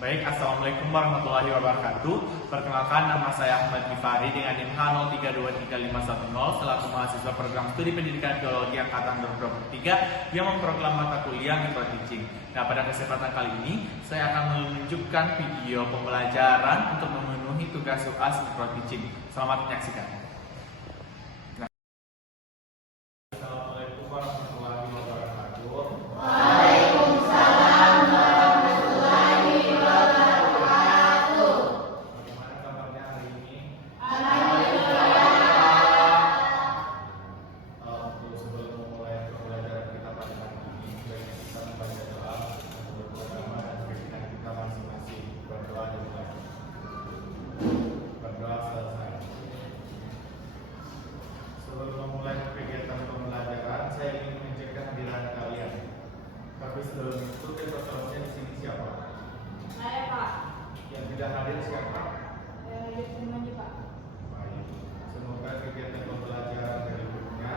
Baik, Assalamualaikum warahmatullahi wabarakatuh. Perkenalkan, nama saya Ahmad Gifari dengan NIM H03235110 selaku mahasiswa program studi pendidikan geologi angkatan 2023 yang memprogram mata kuliah Micro Teaching. Nah, pada kesempatan kali ini saya akan menunjukkan video pembelajaran untuk memenuhi tugas UAS Micro Teaching. Selamat menyaksikan. Assalamualaikum warahmatullahi wabarakatuh. Sebelum itu kita selesai di sini siapa? Saya, Pak. Yang tidak hadir siapa? Semuanya, Pak. Baik. Semoga kegiatan pembelajaran berikutnya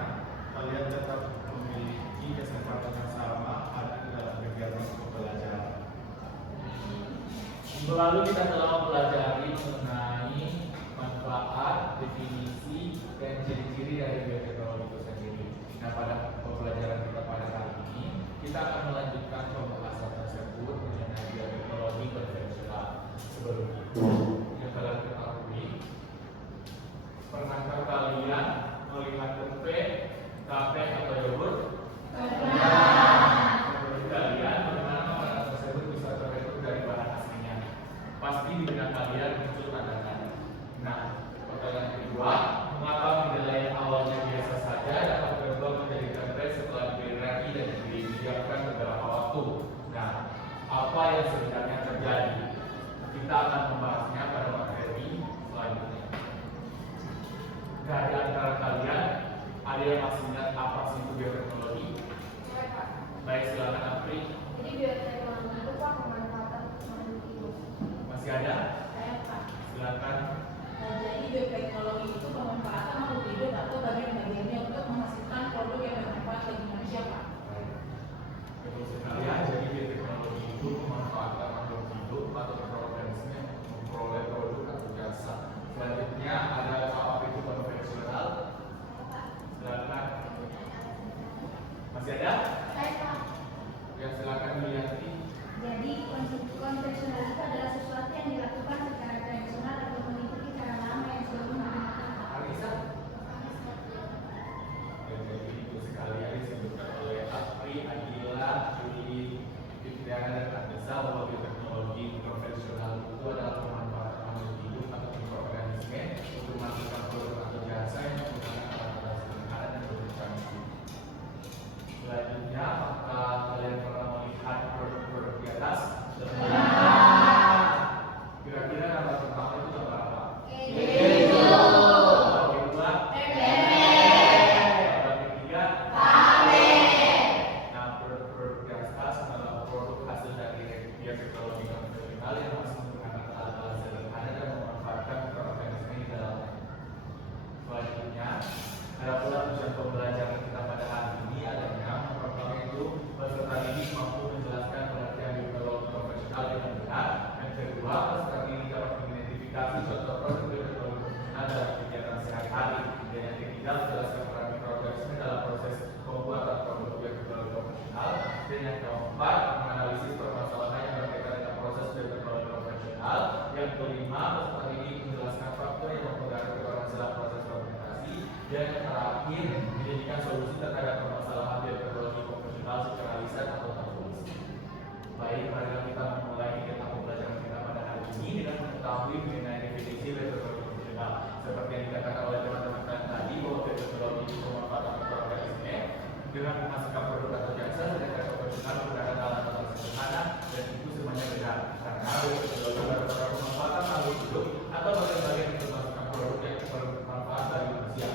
kalian tetap memiliki kesempatan yang sama hadir dalam kegiatan pembelajaran. Minggu lalu kita telah mempelajari mengenai manfaat, definisi, dan ciri-ciri dari bioteknologi itu sendiri. Nah, pada pembelajaran kita pada kali ini kita akan melanjutkan pembahasan tersebut mengenai bioteknologi konvensional. Sebelum itu, yang kalian ketahui, pernahkah kalian melihat kafe atau yogurt? Menurut kalian, bagaimana makanan tersebut bisa terbentuk dari bahan aslinya? Pasti di benak kalian muncul tanda-tanda. Nah, pertanyaan kedua, mengapa kedelai yang awalnya biasa saja dapat berubah menjadi tempe setelah diberi ragi dan didiamkan beberapa waktu? Nah, apa yang sebenarnya terjadi? Kita akan membahasnya pada materi selanjutnya. Dari antara kalian, ada yang masih ingat apa sih itu bioteknologi? Saya, Pak. Baik, silakan Apri. Jadi bioteknologi itu, Pak, pemanfaatan makhluk hidup. Masih ada? Saya, Pak. Silakan. Jadi bioteknologi itu pemanfaatan makhluk hidup atau bagian-bagiannya untuk menghasilkan produk yang bermanfaat bagi manusia, Pak. Betul sekali ya. Jadi bioteknologi itu memanfaatkan makhluk hidup atau mikroorganisme untuk memperoleh produk atau jasa. Selanjutnya ada apa itu konvensional? Silakan. Masih ada? Saya, Pak. Ya, silakan Yulianti. Jadi konvensional itu adalah sesuatu yang dilakukan secara tradisional atau mengikuti cara lama yang selalu menggunakan. Arisa. Jadi itu sekali yang disebutkan oleh Apri, Adila, Juli, Fitriana, dan Anissa bahwa bioteknologi konvensional itu adalah pemanfaatan makhluk hidup atau mikroorganisme untuk melakukan produk atau jasa yang menggunakan alat-alat sederhana dan bermekanisme. Selanjutnya, apakah kalian pernah melihat produk-produk di atas? Kira-kira gambar pertama itu gambar apa? Gambar kedua? Gambar ketiga? Nah, produk-produk di atas adalah produk hasil dari bioteknologi konvensional yang masih menggunakan alat-alat sederhana dan memanfaatkan mikroorganisme di dalamnya. Selanjutnya, ada pula tujuan pembelajaran kita pada hari ini adanya pertama itu peserta didik mampu menjelaskan pengertian bioteknologi konvensional dengan benar. Yang kedua, peserta didik dapat mengidentifikasi contoh produk bioteknologi konvensional dalam kegiatan sehari-hari. Dan yang ketiga, menjelaskan peran mikroorganisme dalam proses pembuatan produk bioteknologi konvensional. Dan yang keempat, menganalisis permasalahan yang berkaitan dengan proses bioteknologi konvensional. Yang kelima, peserta didik menjelaskan faktor yang mempengaruhi keberhasilan proses fermentasi. Dan yang terakhir, menjadikan solusi terhadap permasalahan bioteknologi konvensional secara lisan atau tertulis. Baik, marilah kita memulai kegiatan pembelajaran kita pada hari ini dengan mengetahui mengenai definisi bioteknologi konvensional. Seperti yang dikatakan oleh teman-teman tadi, bahwa bioteknologi itu pemanfaatan mikroorganisme dengan menghasilkan produk atau jasa, sedangkan konvensional menggunakan alat-alat sederhana, dan itu semuanya benar. Karena bioteknologi adalah pemanfaatan makhluk hidup atau bagian-bagian untuk menghasilkan produk yang bermanfaat bagi manusia.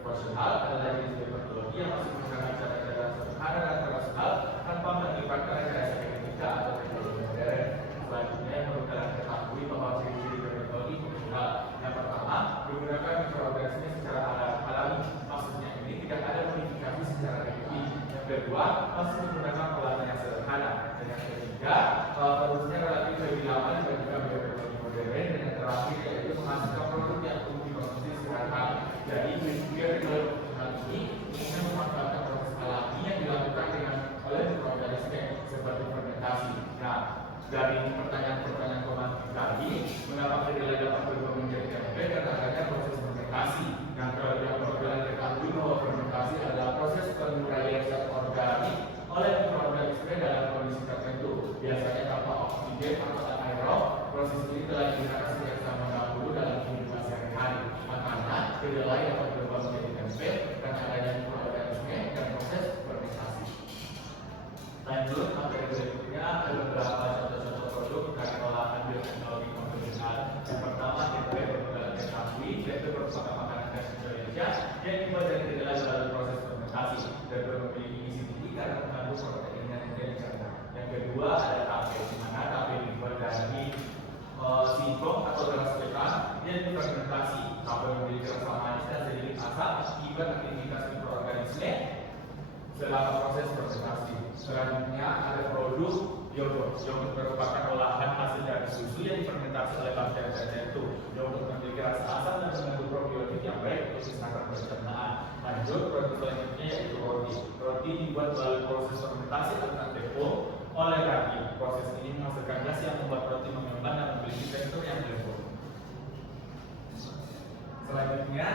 Profesional adalah jenis bioteknologi yang masih menggunakan cara-cara sederhana dan rasional tanpa melibatkan rekayasa genetika atau teknologi Dari pertanyaan-pertanyaan pemantik tadi, mengapa kedelai dapat berubah menjadi tempe dan adanya proses fermentasi. Nah, kalau yang perlu kalian ketahui bahwa fermentasi adalah proses penguraian zat organik oleh mikroorganisme dalam kondisi tertentu, biasanya tanpa oksigen atau anaerob. Proses ini telah digunakan sejak zaman dahulu dalam kehidupan sehari-hari. Makanya kedelai dapat berubah menjadi tempe dan adanya mikroorganisme dan proses fermentasi. Lanjut, materi berikutnya ada beberapa contoh-contoh produk dari olahan bioteknologi konvensional. Yang pertama, tempe bermodal ketahui. Tempe merupakan makanan khas Indonesia yang dibuat dari kedelai melalui proses fermentasi dan memiliki gizi tinggi karena mengandung protein yang cerna. Yang kedua ada tape, di mana tape dibuat dari singkong atau beras ketan yang difermentasi. Tape memiliki rasa manis dan sedikit asam akibat aktivitas mikroorganisme selama proses fermentasi. Selanjutnya ada produk yogurt. Yogurt merupakan olahan hasil dari susu yang difermentasi oleh bakteri tertentu. Yogurt memiliki rasa asam dan mengandung probiotik yang baik untuk kesehatan pencernaan. Lanjut, produk selanjutnya yaitu roti. Roti dibuat melalui proses fermentasi atau tepung oleh ragi. Proses ini menghasilkan gas yang membuat roti mengembang dan memiliki tekstur yang lembut. Selanjutnya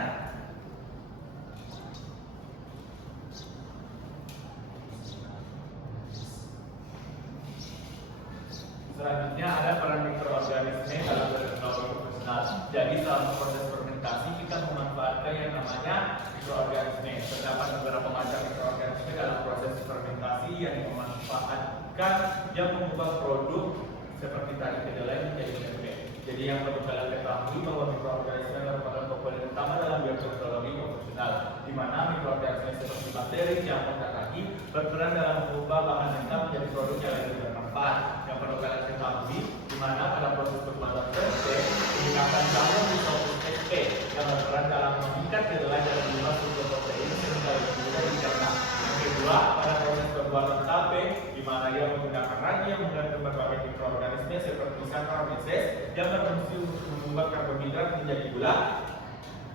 ada peran mikroorganisme dalam bioteknologi profesional. Jadi selama proses fermentasi kita memanfaatkan yang namanya mikroorganisme. Terdapat beberapa macam mikroorganisme dalam proses fermentasi yang dimanfaatkan yang mengubah produk seperti tadi kedelai menjadi tempe. Jadi yang perlu kalian ketahui bahwa mikroorganisme merupakan komponen utama dalam bioteknologi konvensional, di mana mikroorganisme seperti bakteri, jamur, dan ragi berperan dalam mengubah bahan mentah menjadi produk yang lebih bermanfaat. Yang perlu kalian ketahui, di mana pada proses pembuatan tempe menggunakan jamur Rhizopus sp yang berperan dalam mengikat kedelai dan mengubah struktur protein sehingga lebih mudah dicerna. Yang kedua, pada proses pembuatan tape, di mana ia menggunakan ragi yang mengandung berbagai mikroorganisme seperti Saccharomyces yang berfungsi untuk mengubah karbohidrat menjadi gula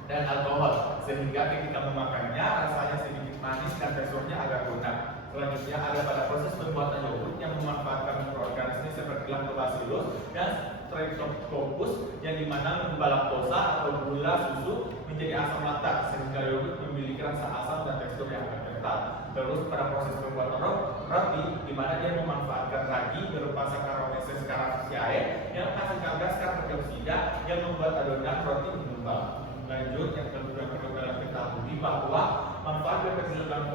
dan alkohol, sehingga ketika memakannya rasanya sedikit manis dan teksturnya agak lunak. Selanjutnya ada pada proses pembuatan yogurt yang memanfaatkan mikroorganisme seperti Lactobacillus dan Streptococcus yang dimana mengubah laktosa atau gula susu menjadi asam laktat, sehingga yogurt memiliki rasa asam dan tekstur yang agak kental. Terus pada proses pembuatan roti, di mana dia memanfaatkan ragi berupa Saccharomyces cerevisiae yang menghasilkan gas karbon dioksida yang membuat adonan roti mengembang. Lanjut, yang kedua perlu kalian ketahui bahwa manfaat bioteknologi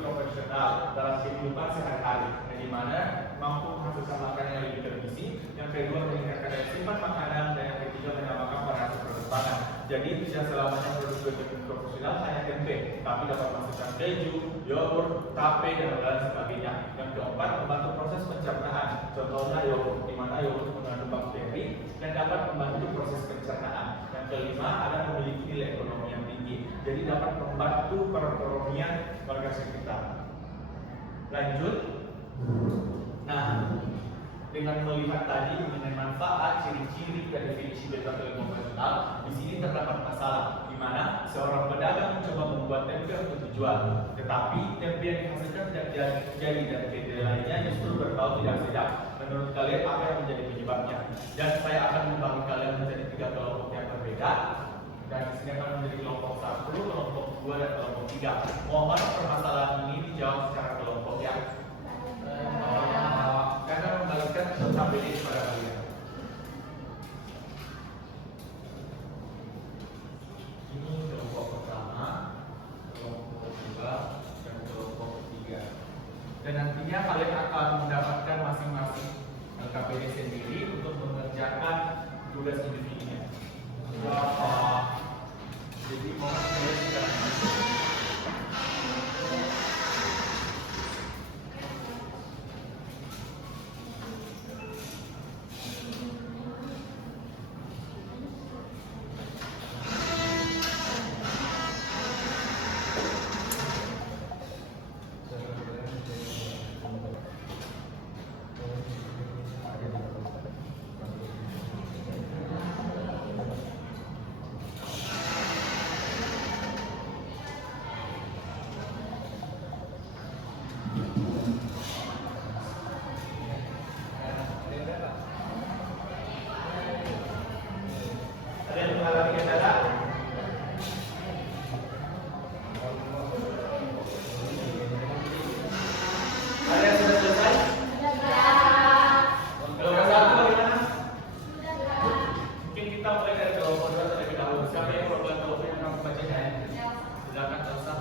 konvensional dalam kehidupan sehari-hari, di mana mampu menghasilkan makanan yang lebih bergizi, yang kedua meningkatkan daya simpan makanan, dan yang ketiga menambahkan variasi produk pangan. Jadi tidak selamanya produk bioteknologi konvensional hanya tempe, tapi dapat menghasilkan keju, yogurt, tape, dan lain sebagainya. Yang keempat, membantu proses pencernaan. Contohnya yogurt, di mana yogurt mengandung bakteri dan dapat membantu proses pencernaan. Yang kelima, ada memiliki nilai ekonomi yang tinggi, jadi dapat membantu perekonomian warga sekitar. Lanjut, nah, dengan melihat tadi mengenai manfaat, ciri-ciri, dan definisi bioteknologi konvensional, di sini terdapat masalah, di mana seorang pedagang mencoba membuat tempe untuk dijual, tetapi tempe yang dihasilkan tidak jadi dan kedelainya justru berbau tidak sedap. Menurut kalian apa yang menjadi penyebabnya? Dan saya akan membagi kalian menjadi 3 kelompok yang berbeda. Dan di sini akan menjadi kelompok 1, kelompok 2, dan kelompok 3. Mohon permasalahan ini dijawab secara kelompok ya. Karena membalikan KBD kepada kalian. Ini kelompok pertama, kelompok kedua, dan kelompok ketiga. Dan nantinya kalian akan mendapatkan masing-masing KBD sendiri untuk mengerjakan tugas individunya. Jadi mohon kalian sekarang. Ada yang mengalami kendala? Ada yang sudah selesai? Kalau yang satu bagaimana? Mungkin kita mulai dari kelompok dua terlebih dahulu. Siapa yang program kelompok yang akan membacanya? Silakan Elsa.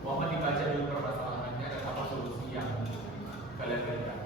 Mohon dibaca dulu permasalahannya dan apa solusi yang kalian berikan.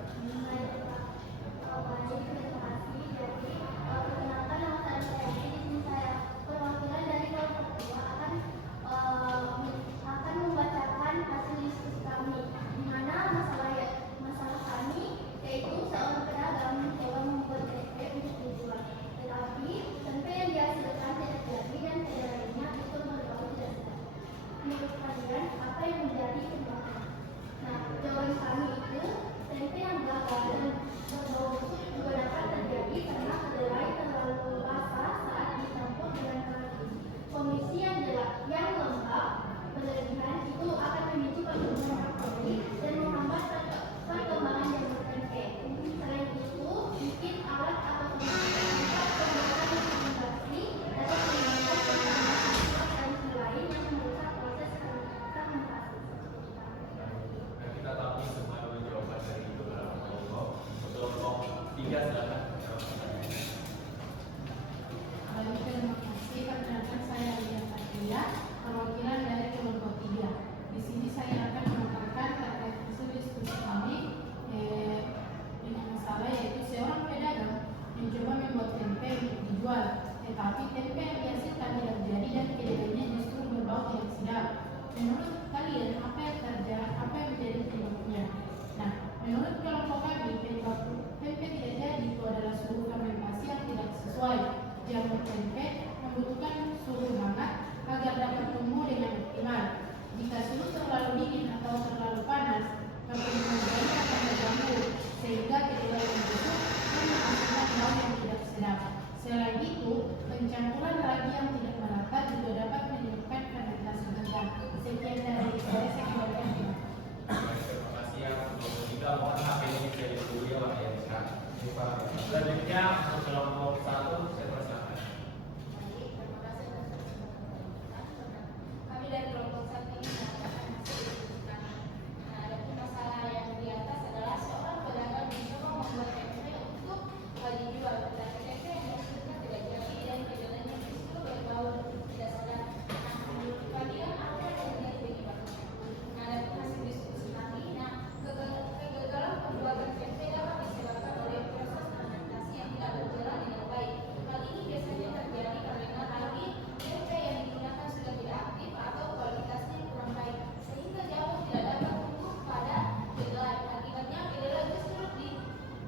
Selanjutnya untuk kelompok satu saya persilakan. Kami dari kelompok satu ini mengatakan hasil disebutkan. Nah, adapun masalah yang di atas adalah seorang pedagang mencoba membuat tempe untuk dijual, tetapi tempe yang dihasilkan tidak jadi dan kedelainya justru berbau tidak sedap. Nah, menurut kalian apa yang menjadi penyebabnya? Nah, adapun hasil diskusi kami, kegagalan pembuatan tempe dapat disebabkan oleh proses fermentasi yang tidak berjalan dengan baik. Hal ini biasanya terjadi karena ragi tempe yang digunakan sudah tidak aktif atau kualitasnya kurang baik, sehingga jamur tidak dapat tumbuh pada kedelai. Akibatnya kedelai justru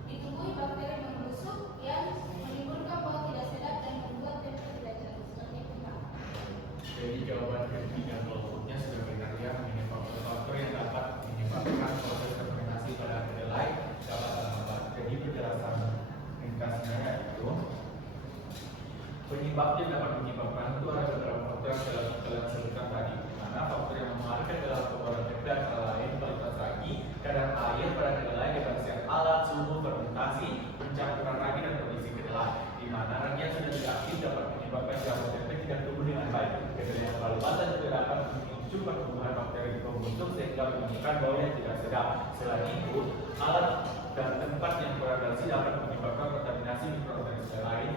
ditumbuhi bakteri membusuk yang menimbulkan bau tidak sedap dan membuat tempe tidak jadi. Seperti itu, Pak. Jadi jawaban ketiga kelompoknya sudah berkarya mengenai faktor-faktor yang dapat menyebabkan proses fermentasi pada kedelai dapat terhambat. Jadi penjelasan ringkasnya yaitu penyebab yang dapat menyebabkan itu ada beberapa faktor yang kalian sebutkan tadi. Mana faktor yang mempengaruhi dalam pembuatan tempe antara lain kualitas ragi, kadar air pada kedelai, kebersihan alat, suhu fermentasi, pencampuran ragi dan kondisi kedelai. Di mana ragi yang sudah tidak aktif dapat menyebabkan jamur tempe tidak tumbuh dengan baik. Kedelai yang terlalu basah juga dapat memicu pertumbuhan bakteri pembusuk sehingga menimbulkan bau yang tidak sedap. Selain itu, alat dan tempat yang kurang bersih dapat menyebabkan kontaminasi mikroorganisme lain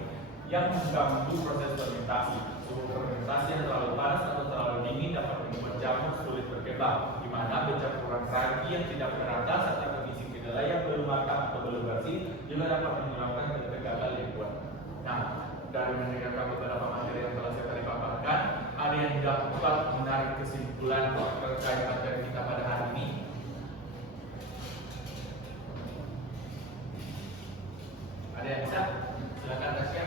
yang mengganggu proses fermentasi. Suhu fermentasi yang terlalu panas atau terlalu dingin dapat membuat jamur sulit berkembang, di mana pencampuran ragi yang tidak merata serta kondisi kedelai yang belum matang atau belum bersih juga dapat menyebabkan tempe gagal dibuat. Nah, dari mendengarkan beberapa materi yang telah saya tadi paparkan, ada yang dapat menarik kesimpulan terkait materi kita pada hari ini? Ada yang bisa? Silakan Tasya.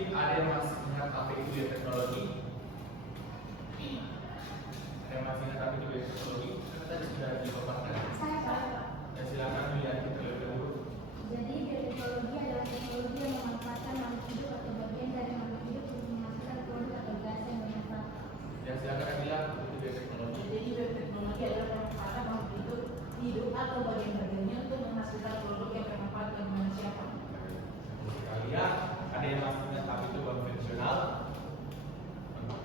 Mungkin ada yang masih ingat apa itu bioteknologi? Ada yang masih ingat apa itu bioteknologi? Kan tadi sudah dipaparkan. Saya Pak. Ya, silakan dilihat terlebih dahulu. Jadi bioteknologi adalah teknologi yang memanfaatkan makhluk hidup atau bagian dari makhluk hidup untuk menghasilkan produk atau gas yang bermanfaat. Ya, silakan bilang itu bioteknologi. Jadi bioteknologi adalah pemanfaatan makhluk hidup atau bagian-bagiannya untuk menghasilkan produk yang bermanfaat bagi manusia, Pak. Kalian ada yang masih ingat apa itu konvensional?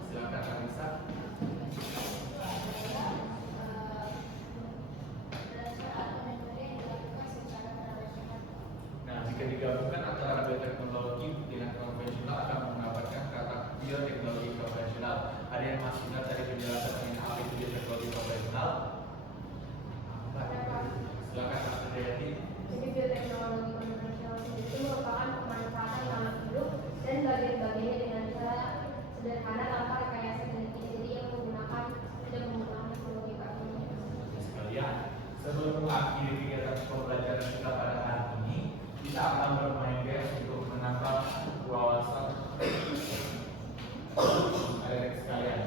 Silakan Anissa. Nah, jika digabungkan antara bioteknologi dengan konvensional akan mendapatkan kata bioteknologi konvensional. Ada yang masih ingat dari penjelasan mengenai apa itu bioteknologi konvensional? Silakan Mas Dayati. Jadi bioteknologi konvensional itu merupakan pemanfaatan makhluk hidup dan bagian-bagiannya dengan cara sederhana tanpa rekayasa genetik. Jadi yang menggunakan tidak menggunakan teknologi baru. Sekalian, sebelum mengakhiri kegiatan pembelajaran kita pada hari ini, kita akan bermain game untuk menambah wawasan adik sekalian.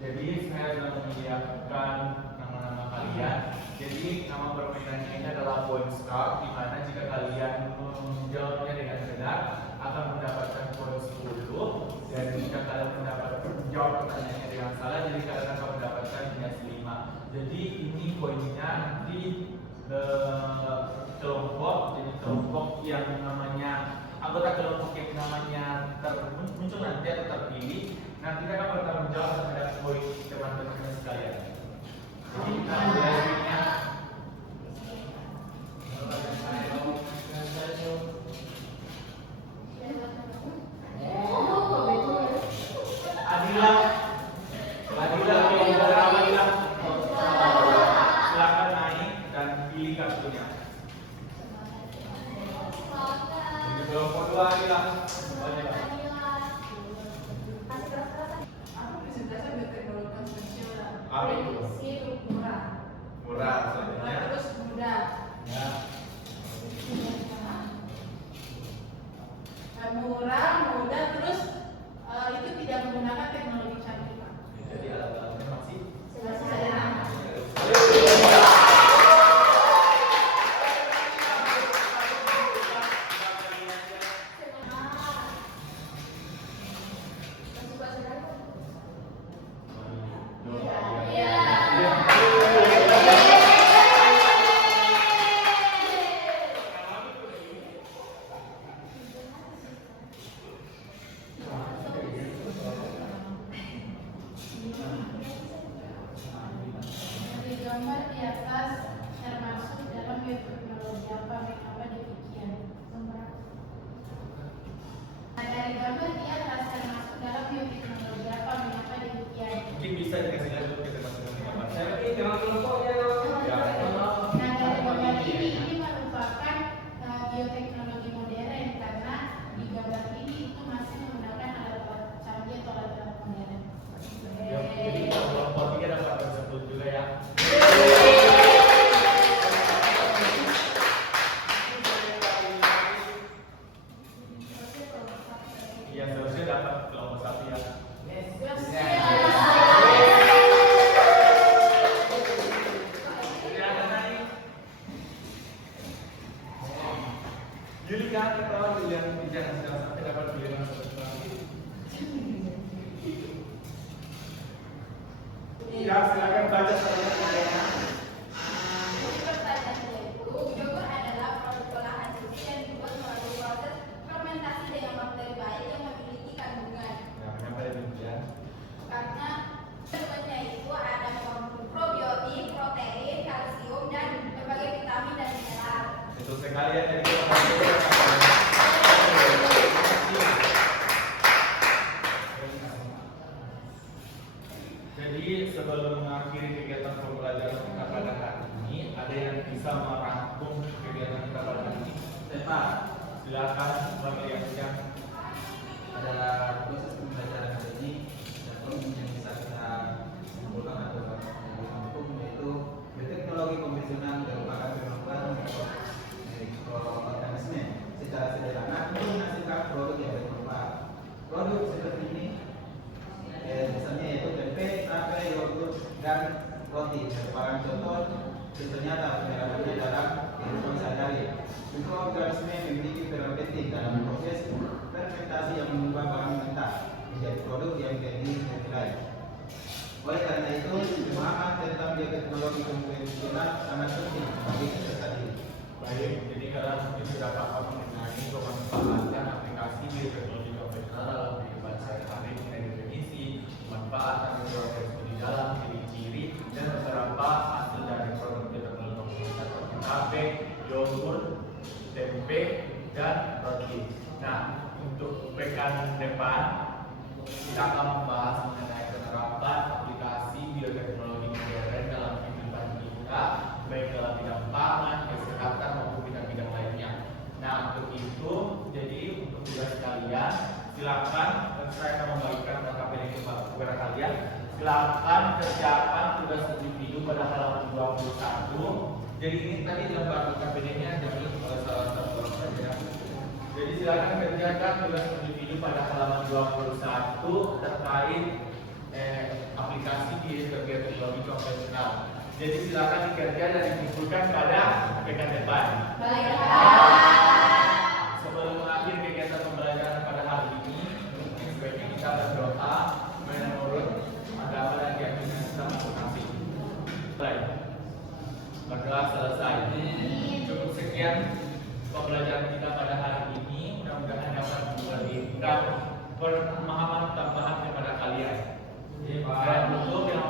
Jadi saya sudah menyiapkan nama-nama kalian. Jadi nama permainan ini adalah point scout, di mana jika kalian menjawabnya dengan benar akan mendapatkan poin 10, dan jika kalian menjawab pertanyaannya dengan salah, jadi kalian akan mendapatkan minus 5. Jadi ini poinnya nanti kelompok, jadi kelompok yang namanya anggota kelompok yang namanya muncul nanti atau terpilih, nanti kita akan bertanggung jawab terhadap poin teman-teman sekalian. Jadi kita mulainya. Adila, kelompok Adila, silakan naik dan pilih kartunya. Jadi kelompok 2 Adila. Aku presentasi bioteknologi konvensional. Apa itu? Murah. Murah selanjutnya. Terus mudah. Ya. Murah, mudah, terus itu tidak menggunakan teknologi canggih, Pak. Jadi alat-alatnya masih Masih sederhana. Dari gambar di atas termasuk dalam bioteknologi apa demikian. Dari gambar di atas termasuk dalam bioteknologi apa demikian. mungkin bisa dikasih lihat dulu ke teman-teman. Saya ini jangan kelompoknya. Ya. Nah dari gambar ini merupakan bioteknologi modern karena di gambar ini itu masih menggunakan alat-alat canggih atau alat-alat modern. Ya, jadi kelompok 3 dapat tersebut juga ya. Iya, seharusnya dapat kelompok 1 ya. Silakan naik. Yuli kan kalau yang jangan sampai dapat pilihan seperti itu. Ya, silakan baca pertanyaannya. Pertanyaan yaitu, yogurt adalah produk olahan susu yang dibuat melalui proses fermentasi dengan bakteri baik yang memiliki kandungan. Nah, kenapa demikian? Karena kandungannya itu ada probiotik, protein, kalsium, dan berbagai vitamin dan mineral. Betul sekali ya, jadi Jadi sebelum mengakhiri kegiatan pembelajaran kita pada hari ini, ada yang bisa merangkum kegiatan kita pada hari ini? Pak, silakan memperlihatkan. Ada proses pembelajaran hari ini dan yang bisa kita simpulkan atau rangkum yaitu bioteknologi konvensional merupakan pemanfaatan mikroorganisme secara sederhana untuk menghasilkan produk yang bermanfaat. dan ternyata penerapannya dalam kehidupan sehari-hari. Semua organisme memiliki peran penting dalam proses fermentasi yang mengubah bahan mentah menjadi produk yang bernilai. Oleh karena itu, pemahaman tentang bioteknologi konvensional sangat penting bagi peserta didik. Baik, jadi kalian mungkin sudah paham mengenai pemanfaatan aplikasi bioteknologi konvensional dalam kehidupan sehari-hari dengan definisi, pemanfaatan proses di dalam ciri-ciri dan beberapa hasil dari produk bioteknologi konvensional seperti tape, yogurt, tempe, dan roti. Nah, untuk pekan depan kita akan membahas mengenai penerapan aplikasi bioteknologi modern dalam kehidupan kita, baik dalam bidang pangan, kesehatan maupun bidang-bidang lainnya. Nah, untuk itu, jadi untuk tugas kalian, silakan saya akan membagikan KPD kepada kalian. Silakan kerjakan tugas individu pada halaman 21. Jadi ini tadi dalam KPD-nya jadi salah satu orang saja. Jadi silakan kerjakan tugas individu pada halaman 21 terkait aplikasi bioteknologi konvensional. Jadi silakan dikerja dan dikumpulkan pada pekan depan. Baik. Sebelum mengakhiri kegiatan pembelajaran pada hari ini, mungkin sebaiknya kita berdoa menurut agama dan keyakinan Islam masing-masing. Baik. Berdoa selesai. Cukup sekian pembelajaran kita pada hari ini. Mudah-mudahan dapat memberikan pemahaman tambahan kepada kalian. Dan untuk yang